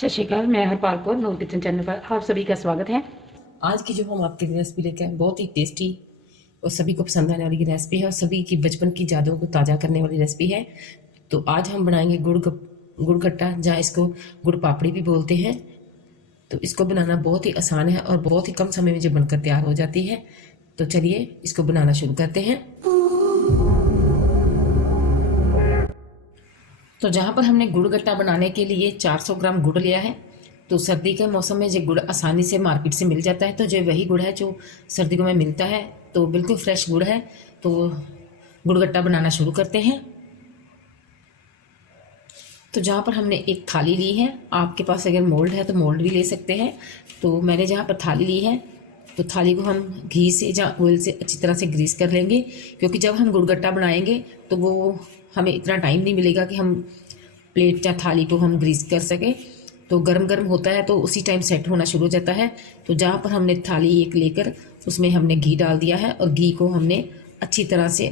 सत श्रीकाल, मैं हरपाल कौर नूर kitchen channel पर आप सभी का स्वागत है। आज की जो हम आपके लिए रेसिपी लेके आए बहुत ही टेस्टी और सभी को पसंद आने वाली रेसिपी है और सभी की बचपन की यादों को ताज़ा करने वाली रेसिपी है। तो आज हम बनाएंगे गुड़ गट्टा, जहाँ इसको गुड़ पापड़ी भी बोलते हैं। तो इसको बनाना बहुत ही आसान है और बहुत ही कम समय में जो बनकर तैयार हो जाती है। तो चलिए इसको बनाना शुरू करते हैं। तो जहाँ पर हमने गुड़ गट्टा बनाने के लिए 400 ग्राम गुड़ लिया है। तो सर्दी के मौसम में जो गुड़ आसानी से मार्केट से मिल जाता है, तो जो वही गुड़ है जो सर्दियों में मिलता है, तो बिल्कुल फ्रेश गुड़ है। तो गुड़ गट्टा बनाना शुरू करते हैं। तो जहाँ पर हमने एक थाली ली है, आपके पास अगर मोल्ड है तो मोल्ड भी ले सकते हैं। तो मैंने जहाँ पर थाली ली है, तो थाली को हम घी से या ऑयल से अच्छी तरह से ग्रीस कर लेंगे, क्योंकि जब हम गुड़ गट्टा बनाएंगे तो वो हमें इतना टाइम नहीं मिलेगा कि हम प्लेट या थाली को हम ग्रीस कर सकें। तो गरम गरम होता है तो उसी टाइम सेट होना शुरू हो जाता है। तो जहाँ पर हमने थाली एक लेकर उसमें हमने घी डाल दिया है और घी को हमने अच्छी तरह से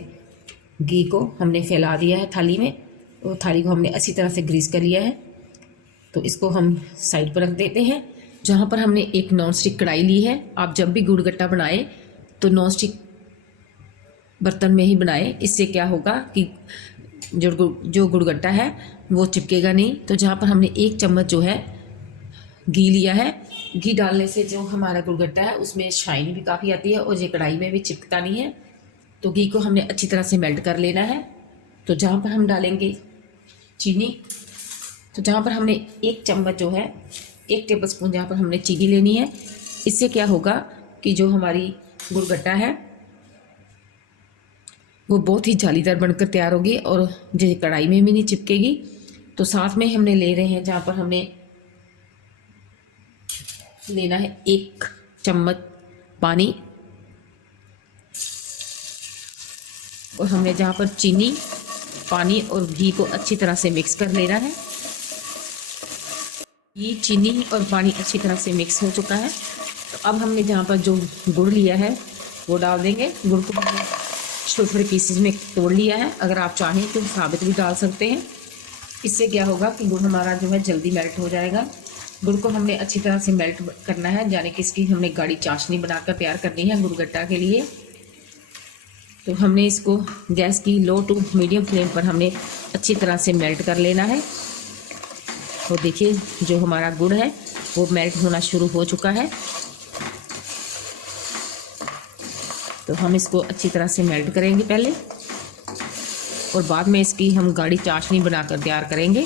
फैला दिया है थाली में, और थाली को हमने अच्छी तरह से ग्रीस कर लिया है। तो इसको हम साइड पर रख देते हैं। जहाँ पर हमने एक नॉन स्टिक कढ़ाई ली है, आप जब भी गुड़ गट्टा बनाएं तो नॉन स्टिक बर्तन में ही बनाएं। इससे क्या होगा कि जो गुड़गट्टा है वो चिपकेगा नहीं। तो जहाँ पर हमने एक चम्मच जो है घी लिया है, घी डालने से जो हमारा गुड़गट्टा है उसमें शाइन भी काफ़ी आती है और ये कढ़ाई में भी चिपकता नहीं है। तो घी को हमने अच्छी तरह से मेल्ट कर लेना है। तो जहाँ पर हम डालेंगे चीनी, तो जहाँ पर हमने एक चम्मच जो है 1 टेबल स्पून जहाँ पर हमने चीनी लेनी है। इससे क्या होगा कि जो हमारी गुड़गट्टा है वो बहुत ही जालीदार बनकर तैयार होगी और जो कढ़ाई में भी नहीं चिपकेगी। तो साथ में हमने ले रहे हैं, जहाँ पर हमने लेना है 1 चम्मच पानी, और हमने जहाँ पर चीनी, पानी और घी को अच्छी तरह से मिक्स कर लेना है। घी, चीनी और पानी अच्छी तरह से मिक्स हो चुका है। तो अब हमने जहाँ पर जो गुड़ लिया है वो डाल देंगे। गुड़ को हमने छोटे छोटे पीसेस में तोड़ लिया है। अगर आप चाहें तो साबित भी डाल सकते हैं। इससे क्या होगा कि गुड़ हमारा जो है जल्दी मेल्ट हो जाएगा। गुड़ को हमने अच्छी तरह से मेल्ट करना है, यानी कि इसकी हमने गाढ़ी चाशनी बनाकर तैयार करनी है गुड़ गट्टा के लिए। तो हमने इसको गैस की लो टू मीडियम फ्लेम पर हमने अच्छी तरह से मेल्ट कर लेना है। और देखिए जो हमारा गुड़ है वो मेल्ट होना शुरू हो चुका है। तो हम इसको अच्छी तरह से मेल्ट करेंगे पहले, और बाद में इसकी हम गाढ़ी चाशनी बनाकर तैयार करेंगे।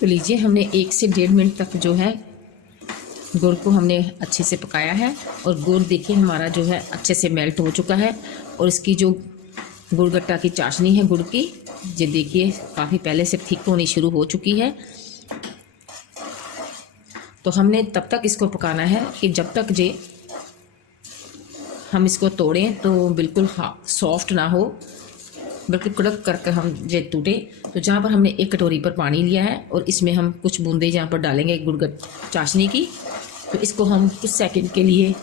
तो लीजिए, हमने 1 से 1.5 मिनट तक जो है गुड़ को हमने अच्छे से पकाया है, और गुड़ देखिए हमारा जो है अच्छे से मेल्ट हो चुका है। और इसकी जो गुड़ गट्टा की चाशनी है गुड़ की, ये देखिए काफ़ी पहले से थिक होनी शुरू हो चुकी है। तो हमने तब तक इसको पकाना है कि जब तक जे हम इसको तोड़ें तो बिल्कुल सॉफ्ट ना हो, बल्कि कड़क करके हम जे टूटे। तो जहाँ पर हमने 1 कटोरी पर पानी लिया है और इसमें हम कुछ बूंदे जहाँ पर डालेंगे गुड़ चाशनी की। तो इसको हम कुछ सेकंड के लिए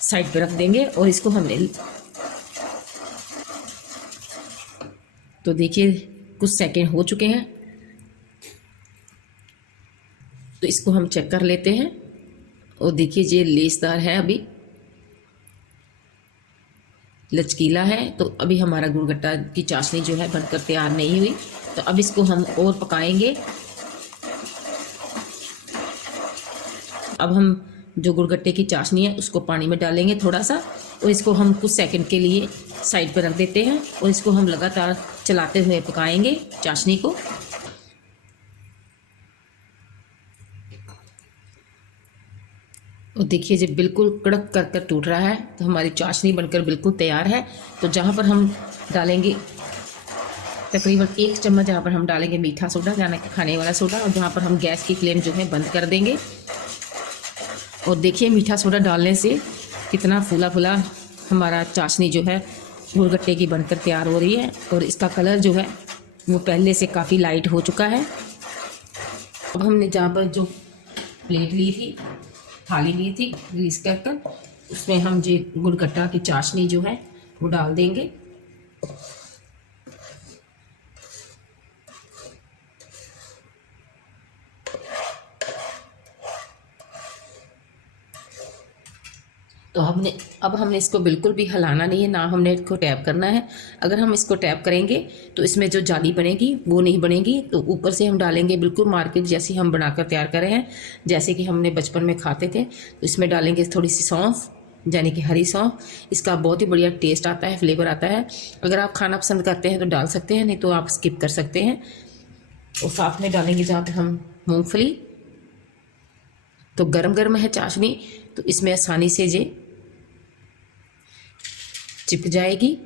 साइड पर रख देंगे, और इसको हमने तो देखिए कुछ सेकंड हो चुके हैं। तो इसको हम चेक कर लेते हैं, और देखिए ये लेसदार है, अभी लचकीला है। तो अभी हमारा गुड़गट्टा की चाशनी जो है बनकर तैयार नहीं हुई। तो अब इसको हम और पकाएंगे। अब हम जो गुड़गट्टे की चाशनी है उसको पानी में डालेंगे थोड़ा सा, और इसको हम कुछ सेकंड के लिए साइड पर रख देते हैं, और इसको हम लगातार चलाते हुए पकाएंगे चाशनी को। और देखिए जब बिल्कुल कड़क कर कर टूट रहा है, तो हमारी चाशनी बनकर बिल्कुल तैयार है। तो जहाँ पर हम डालेंगे तकरीबन 1 चम्मच जहाँ पर हम डालेंगे मीठा सोडा, यानी कि खाने वाला सोडा, और जहाँ पर हम गैस की फ्लेम जो है बंद कर देंगे। और देखिए मीठा सोडा डालने से कितना फूला फूला हमारा चाशनी जो है गुड़गट्टे की बनकर तैयार हो रही है, और इसका कलर जो है वो पहले से काफ़ी लाइट हो चुका है। अब हमने जहाँ पर जो प्लेट ली थी, थाली ली थी ग्रीस कर, उसमें हम जो गुड़गट्टा की चाशनी जो है वो डाल देंगे। अब हमने इसको बिल्कुल भी हिलाना नहीं है, ना हमने इसको टैप करना है। अगर हम इसको टैप करेंगे तो इसमें जो जाली बनेगी वो नहीं बनेगी। तो ऊपर से हम डालेंगे बिल्कुल मार्केट जैसी हम बनाकर तैयार कर रहे हैं, जैसे कि हमने बचपन में खाते थे। तो इसमें डालेंगे थोड़ी सी सौंफ, यानी कि हरी सौंफ। इसका बहुत ही बढ़िया टेस्ट आता है, फ्लेवर आता है। अगर आप खाना पसंद करते हैं तो डाल सकते हैं, नहीं तो आप स्किप कर सकते हैं। और साथ में डालेंगे जहाँ पे हम मूंगफली। तो गरम गरम है चाशनी, तो इसमें आसानी से ये चिपक जाएगी।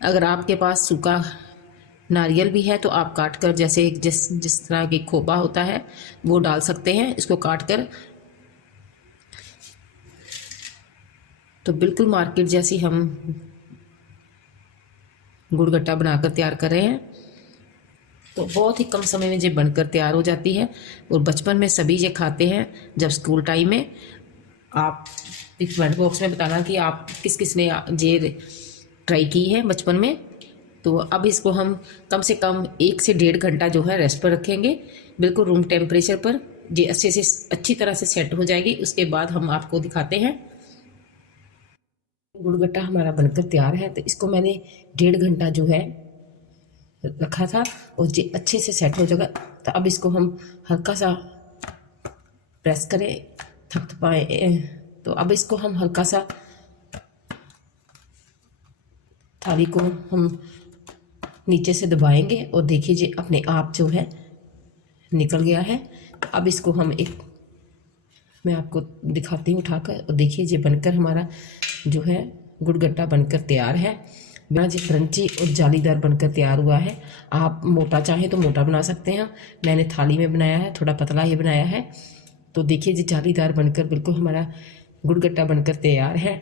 अगर आपके पास सूखा नारियल भी है तो आप काट कर, जैसे जिस जिस तरह की खोपा होता है वो डाल सकते हैं, इसको काट कर। तो बिल्कुल मार्केट जैसी हम गुड़गट्टा बनाकर तैयार कर रहे हैं। तो बहुत ही कम समय में ये बनकर तैयार हो जाती है। और बचपन में सभी ये खाते हैं जब स्कूल टाइम में। आप कमेंट बॉक्स में बताना कि आप किस किस ने ये ट्राई की है बचपन में। तो अब इसको हम कम से कम 1 से 1.5 घंटा जो है रेस्ट पर रखेंगे, बिल्कुल रूम टेम्परेचर पर। ये अच्छी तरह से सेट हो जाएगी, उसके बाद हम आपको दिखाते हैं। गुड़गट्टा हमारा बनकर तैयार है। तो इसको मैंने 1.5 घंटा जो है रखा था और ये अच्छे से सेट हो जाएगा। तो अब इसको हम हल्का सा प्रेस करें, थपथपाएं। तो अब इसको हम हल्का सा थाली को हम नीचे से दबाएंगे और देखिए जी अपने आप जो है निकल गया है। अब इसको हम मैं आपको दिखाती हूँ उठाकर, और देखिए ये बनकर हमारा जो है गुड़गट्टा बनकर तैयार है। बड़ा जी क्रंची और जालीदार बनकर तैयार हुआ है। आप मोटा चाहें तो मोटा बना सकते हैं, मैंने थाली में बनाया है, थोड़ा पतला ही बनाया है। तो देखिए जी जालीदार बनकर बिल्कुल हमारा गुड़गट्टा बनकर तैयार है।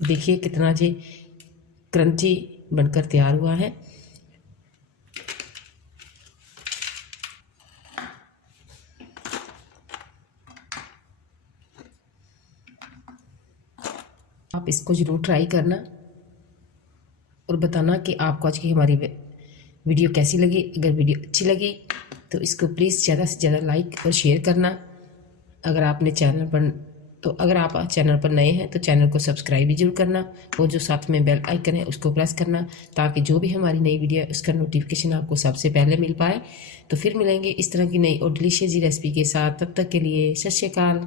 देखिए कितना जी क्रंची बनकर तैयार हुआ है। आप इसको ज़रूर ट्राई करना और बताना कि आपको आज की हमारी वीडियो कैसी लगी। अगर वीडियो अच्छी लगी तो इसको प्लीज़ ज़्यादा से ज़्यादा लाइक और शेयर करना। अगर आप चैनल पर नए हैं तो चैनल को सब्सक्राइब भी जरूर करना, और जो साथ में बेल आइकन है उसको प्रेस करना, ताकि जो भी हमारी नई वीडियो है उसका नोटिफिकेशन आपको सबसे पहले मिल पाए। तो फिर मिलेंगे इस तरह की नई और डिलीशियस रेसिपी के साथ। तब तक के लिए सत श्री अकाल।